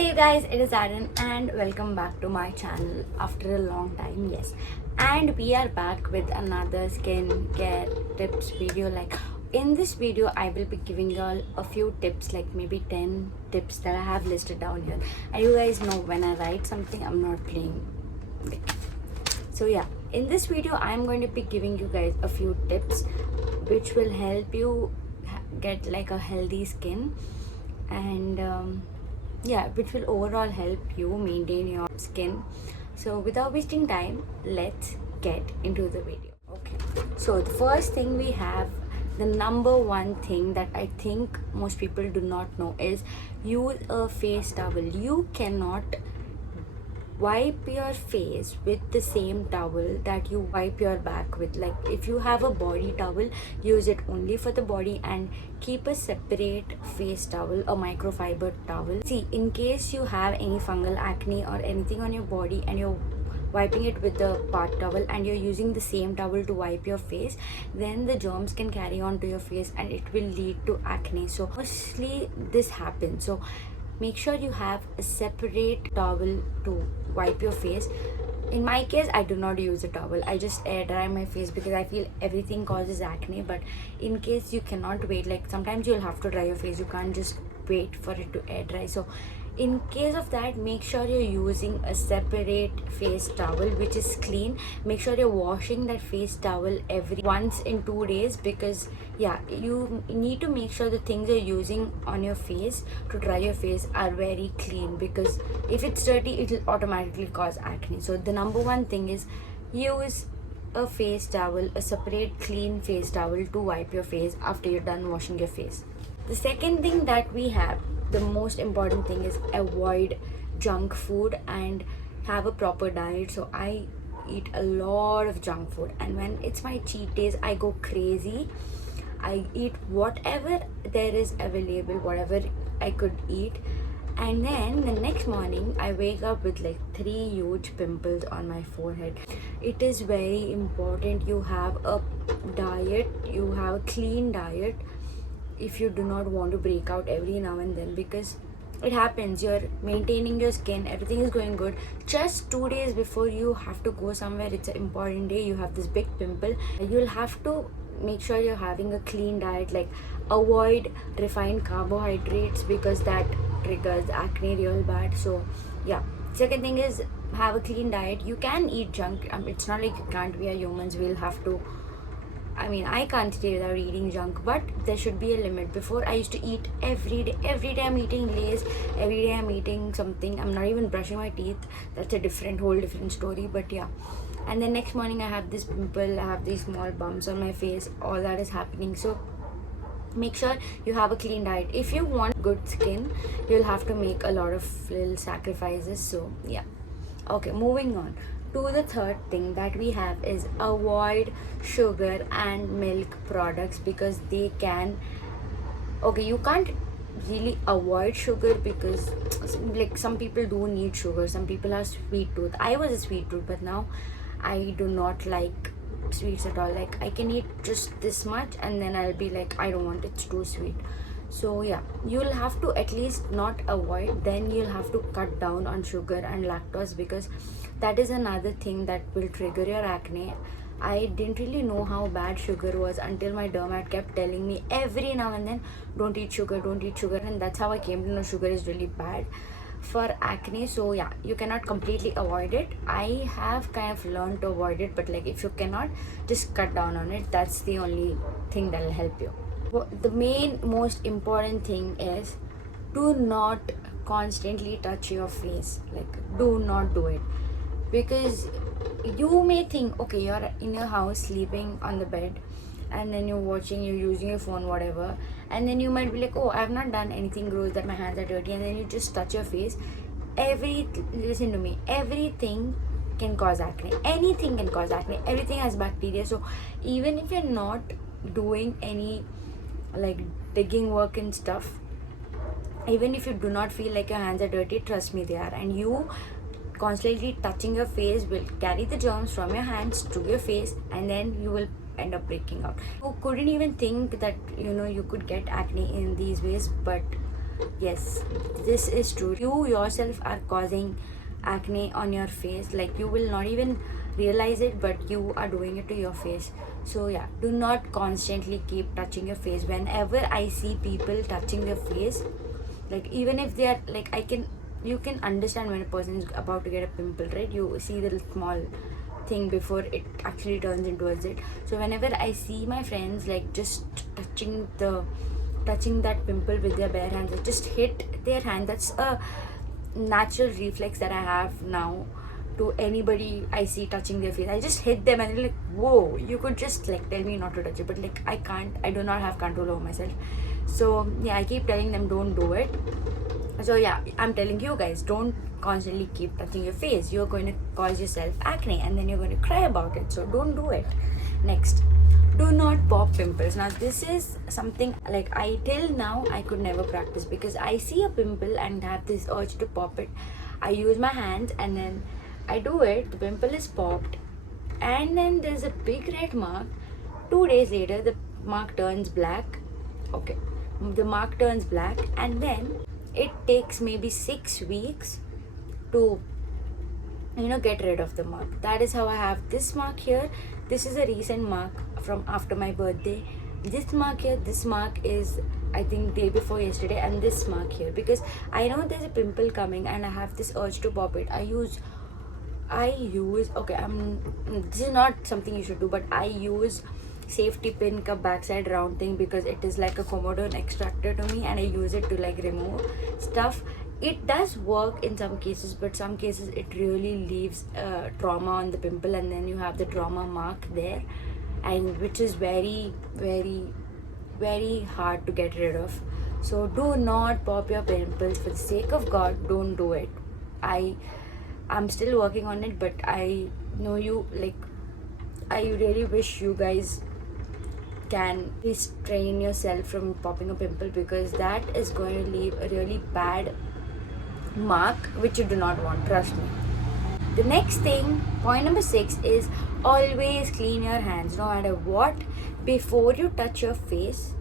Hey guys, it is Aaron and welcome back to my channel after a long time. Yes, and we are back with another skincare tips video. Like in this video I will be giving you all a few tips, like maybe 10 tips that I have listed down here. And you guys know when I write something I'm not playing. So yeah, in this video I'm going to be giving you guys a few tips which will help you get like a healthy skin, and yeah, which will overall help you maintain your skin. So without wasting time, let's get into the video. Okay, so the first thing we have, the number one thing that I think most people do not know is use a face towel. You cannot wipe your face with the same towel that you wipe your back with. Like if you have a body towel, use it only for the body and keep a separate face towel, a microfiber towel. See, in case you have any fungal acne or anything on your body and you're wiping it with the bath towel and you're using the same towel to wipe your face, then the germs can carry on to your face and it will lead to acne. So mostly this happens. So make sure you have a separate towel to wipe your face. In my case, I do not use a towel. I just air dry my face because I feel everything causes acne. But in case you cannot wait, like sometimes you'll have to dry your face, you can't just wait for it to air dry. So in case of that, make sure you're using a separate face towel which is clean. Make sure you're washing that face towel every once in 2 days, because yeah, you need to make sure the things you're using on your face to dry your face are very clean, because if it's dirty it will automatically cause acne. So the number one thing is use a face towel, a separate clean face towel to wipe your face after you're done washing your face. The second thing that we have, the most important thing, is avoid junk food and have a proper diet. So I eat a lot of junk food, and when it's my cheat days I go crazy. I eat whatever there is available, whatever I could eat, and then the next morning I wake up with like 3 huge pimples on my forehead. It is very important you have a diet, you have a clean diet if you do not want to break out every now and then, because it happens. You're maintaining your skin, everything is going good, just 2 days before you have to go somewhere, it's an important day, you have this big pimple. You'll have to make sure you're having a clean diet, like avoid refined carbohydrates because that triggers acne real bad. So yeah, second thing is have a clean diet. You can eat junk, it's not like you can't. We are humans, we'll have to, I can't stay without eating junk, but there should be a limit. Before I used to eat every day I'm eating Lays, every day I'm eating something, I'm not even brushing my teeth. That's a whole different story, but yeah. And then next morning I have this pimple, I have these small bumps on my face, all that is happening. So make sure you have a clean diet. If you want good skin, you'll have to make a lot of little sacrifices. So yeah, okay, moving on to the third thing that we have is avoid sugar and milk products, because they can, okay, you can't really avoid sugar because like some people do need sugar, some people are sweet tooth. I was a sweet tooth, but now I do not like sweets at all. Like I can eat just this much and then I'll be like, I don't want, it's too sweet. So yeah, you'll have to at least not avoid, then you'll have to cut down on sugar and lactose, because that is another thing that will trigger your acne. I didn't really know how bad sugar was until my dermat kept telling me every now and then, don't eat sugar, and that's how I came to know sugar is really bad for acne. So yeah, you cannot completely avoid it. I have kind of learned to avoid it, but like if you cannot, just cut down on it. That's the only thing that will help you. The most important thing is do not constantly touch your face. Like do not do it, because you may think, okay, you're in your house sleeping on the bed and then you're using your phone, whatever, and then you might be like, oh, I've not done anything gross, that my hands are dirty, and then you just touch your face. Listen to me, everything can cause acne, anything can cause acne, everything has bacteria. So even if you're not doing any like digging work and stuff, even if you do not feel like your hands are dirty, trust me, they are. And you constantly touching your face will carry the germs from your hands to your face, and then you will end up breaking out. You couldn't even think that you could get acne in these ways, but Yes, this is true. You yourself are causing acne on your face. Like, you will not even realize it, but you are doing it to your face. So yeah, do not constantly keep touching your face. Whenever I see people touching their face, like, even if they are like, you can understand when a person is about to get a pimple, right? You see the small thing before it actually turns into a zit. So whenever I see my friends like just touching that pimple with their bare hands, I just hit their hand. That's a natural reflex that I have now. To anybody I see touching their face, I just hit them, and they're like, whoa, you could just like tell me not to touch it, but like I can't, I do not have control over myself. So yeah, I keep telling them don't do it. So yeah, I'm telling you guys, don't constantly keep touching your face. You're going to cause yourself acne, and then you're going to cry about it. So don't do it. Next, do not pop pimples. Now this is something like I till now I could never practice, because I see a pimple and have this urge to pop it. I use my hands and then I do it. The pimple is popped, and then there's a big red mark. 2 days later, the mark turns black. Okay, the mark turns black, and then it takes maybe 6 weeks to get rid of the mark. That is how I have this mark here. This is a recent mark from after my birthday. This mark here, this mark is I think day before yesterday, and this mark here, because I know there's a pimple coming and I have this urge to pop it. I use okay, this is not something you should do, but I use safety pin ka backside round thing, because it is like a comodone extractor to me, and I use it to like remove stuff. It does work in some cases, but some cases it really leaves trauma on the pimple, and then you have the trauma mark there, and which is very very very hard to get rid of. So do not pop your pimples. For the sake of God, don't do it. I'm still working on it, but I know you, like, I really wish you guys can restrain yourself from popping a pimple, because that is going to leave a really bad mark which you do not want, trust me. The next thing, point number 6, is always clean your hands no matter what. Before you touch your face,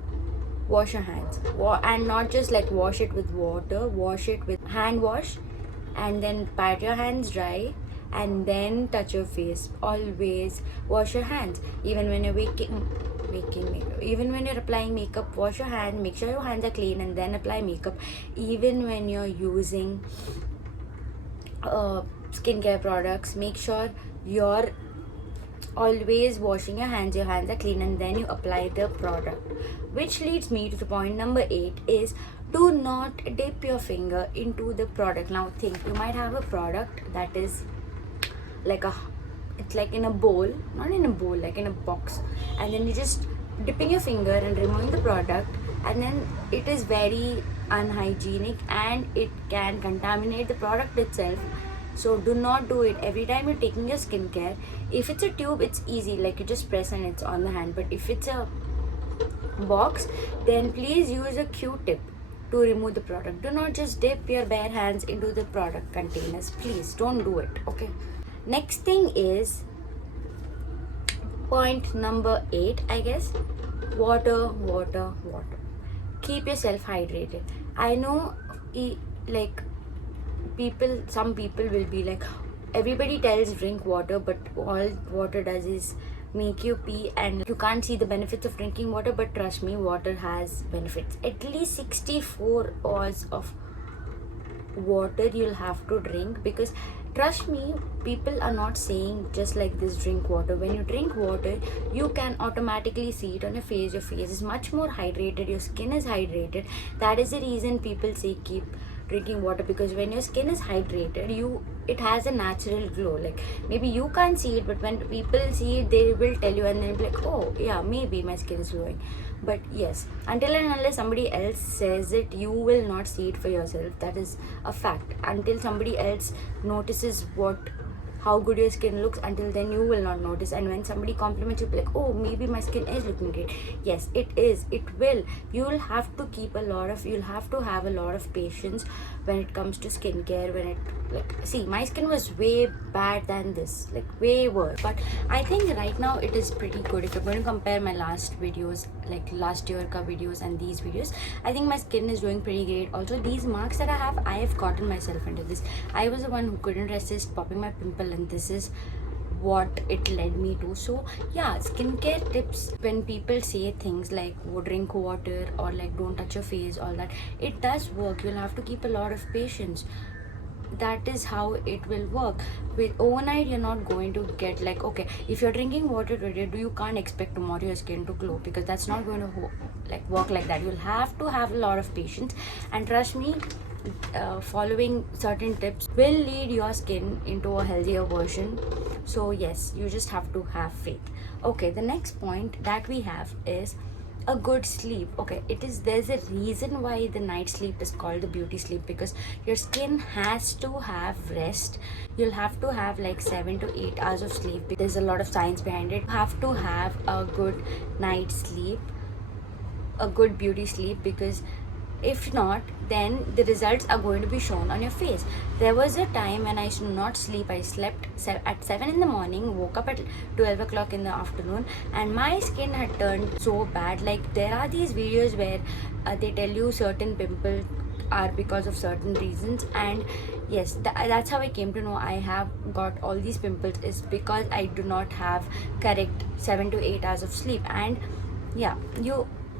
wash your hands, and not just like wash it with water, wash it with hand wash, and then pat your hands dry, and then touch your face. Always wash your hands. Even when you're even when you're applying makeup, wash your hands, make sure your hands are clean, and then apply makeup. Even when you're using skincare products, make sure you're always washing your hands are clean, and then you apply the product. Which leads me to the point number 8, is do not dip your finger into the product. Now think, you might have a product that is like it's like in a bowl, not in a bowl, like in a box, and then you just dipping your finger and removing the product, and then it is very unhygienic and it can contaminate the product itself. So do not do it. Every time you're taking your skincare, if it's a tube, it's easy, like you just press and it's on the hand. But if it's a box, then please use a Q-tip to remove the product. Do not just dip your bare hands into the product containers. Please don't do it. Okay, next thing is point number 8, I guess. Water. Keep yourself hydrated. I know like some people will be like, everybody tells drink water, but all water does is make you pee, and you can't see the benefits of drinking water. But trust me, water has benefits. At least 64 hours of water you'll have to drink, because trust me, people are not saying just like this, drink water. When you drink water, you can automatically see it on your face. Your face is much more hydrated, your skin is hydrated. That is the reason people say keep drinking water, because when your skin is hydrated, it has a natural glow. Like, maybe you can't see it, but when people see it, they will tell you, and they'll be like, oh yeah, maybe my skin is glowing. But yes, until and unless somebody else says it, you will not see it for yourself. That is a fact. Until somebody else notices how good your skin looks, until then you will not notice. And when somebody compliments you, be like, oh, maybe my skin is looking great. Yes, it is, it will. You'll have to have a lot of patience when it comes to skincare, when it like, see, my skin was way bad than this, like way worse. But I think right now it is pretty good. If you're going to compare my last videos, like last year ka videos and these videos, I think my skin is doing pretty great. Also, these marks that I have gotten myself into this. I was the one who couldn't resist popping my pimple, and this is what it led me to. So yeah, skincare tips, when people say things like drink water or like don't touch your face, all that, it does work. You'll have to keep a lot of patience. That is how it will work. With overnight, you're not going to get like, okay, if you're drinking water today, you can't expect tomorrow your skin to glow, because that's not going to like work like that. You'll have to have a lot of patience, and trust me, following certain tips will lead your skin into a healthier version. So yes, you just have to have faith. Okay, the next point that we have is a good sleep. Okay, there's a reason why the night sleep is called the beauty sleep, because your skin has to have rest. You'll have to have like 7 to 8 hours of sleep. There's a lot of science behind it. You have to have a good night sleep, a good beauty sleep, because if not, then the results are going to be shown on your face. There was a time when I used to not sleep. I slept at 7 in the morning, woke up at 12 o'clock in the afternoon, and my skin had turned so bad. Like, there are these videos where they tell you certain pimples are because of certain reasons, and yes, that's how I came to know I have got all these pimples is because I do not have correct 7 to 8 hours of sleep. And yeah,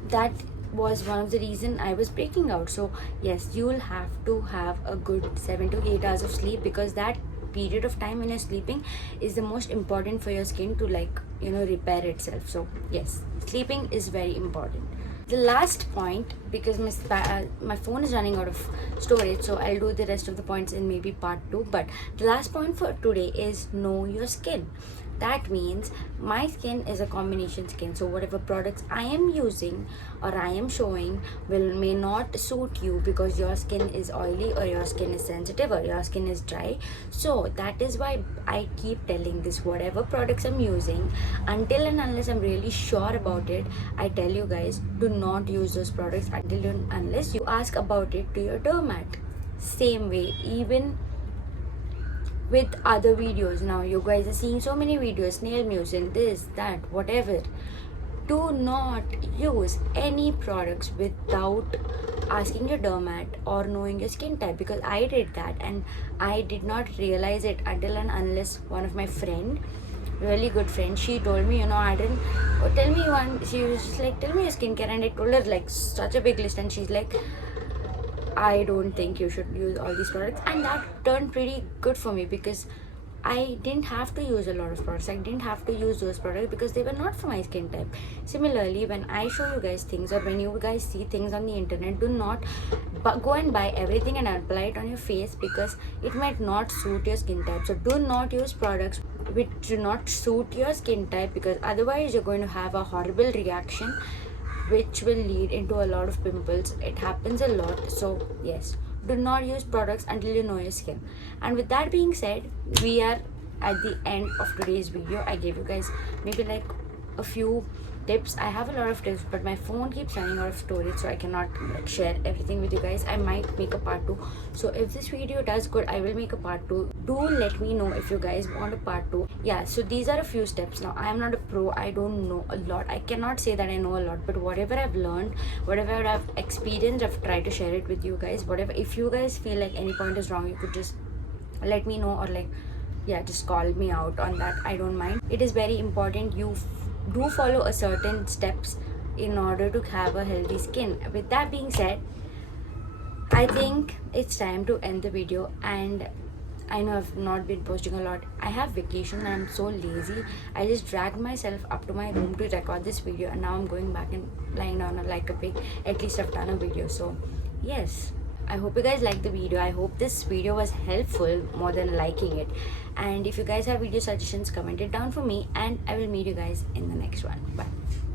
that was one of the reason I was breaking out. So yes, you will have to have a good 7 to 8 hours of sleep, because that period of time when you're sleeping is the most important for your skin to, like, repair itself. So yes, sleeping is very important. The last point, because my phone is running out of storage, so I'll do the rest of the points in maybe part 2. But the last point for today is know your skin. That means my skin is a combination skin, so whatever products I am using or I am showing may not suit you, because your skin is oily or your skin is sensitive or your skin is dry. So that is why I keep telling this, whatever products I'm using, until and unless I'm really sure about it, I tell you guys, do not use those products until and unless you ask about it to your dermat. Same way, even with other videos. Now you guys are seeing so many videos, nail mucin, this, that, whatever. Do not use any products without asking your dermat or knowing your skin type, because I did that and I did not realize it until and unless one of my friend, really good friend, she told me, I didn't, tell me one, she was just like, tell me your skincare, and I told her like such a big list, and she's like, I don't think you should use all these products. And that turned pretty good for me, because I didn't have to use a lot of products. I didn't have to use those products because they were not for my skin type. Similarly, when I show you guys things, or when you guys see things on the internet, do not go and buy everything and apply it on your face, because it might not suit your skin type. So do not use products which do not suit your skin type, because otherwise you're going to have a horrible reaction which will lead into a lot of pimples. It happens a lot. So yes, do not use products until you know your skin. And with that being said, we are at the end of today's video. I gave you guys maybe like a few tips. I have a lot of tips, but my phone keeps running out of storage, so I cannot like share everything with you guys. I might make a part 2. So if this video does good, I will make a part 2. Do let me know if you guys want a part 2. Yeah, so these are a few steps. Now, I am not a pro, I don't know a lot, I cannot say that I know a lot, but whatever I've learned, whatever I've experienced, I've tried to share it with you guys. Whatever, if you guys feel like any point is wrong, you could just let me know, or like, yeah, just call me out on that. I don't mind. It is very important you do follow a certain steps in order to have a healthy skin. With that being said, I think it's time to end the video. And I know I've not been posting a lot. I have vacation and I'm so lazy. I just dragged myself up to my room to record this video, and now I'm going back and lying down like a pig. At least I've done a video. So yes, I hope you guys liked the video. I hope this video was helpful more than liking it. And if you guys have video suggestions, comment it down for me, and I will meet you guys in the next one. Bye.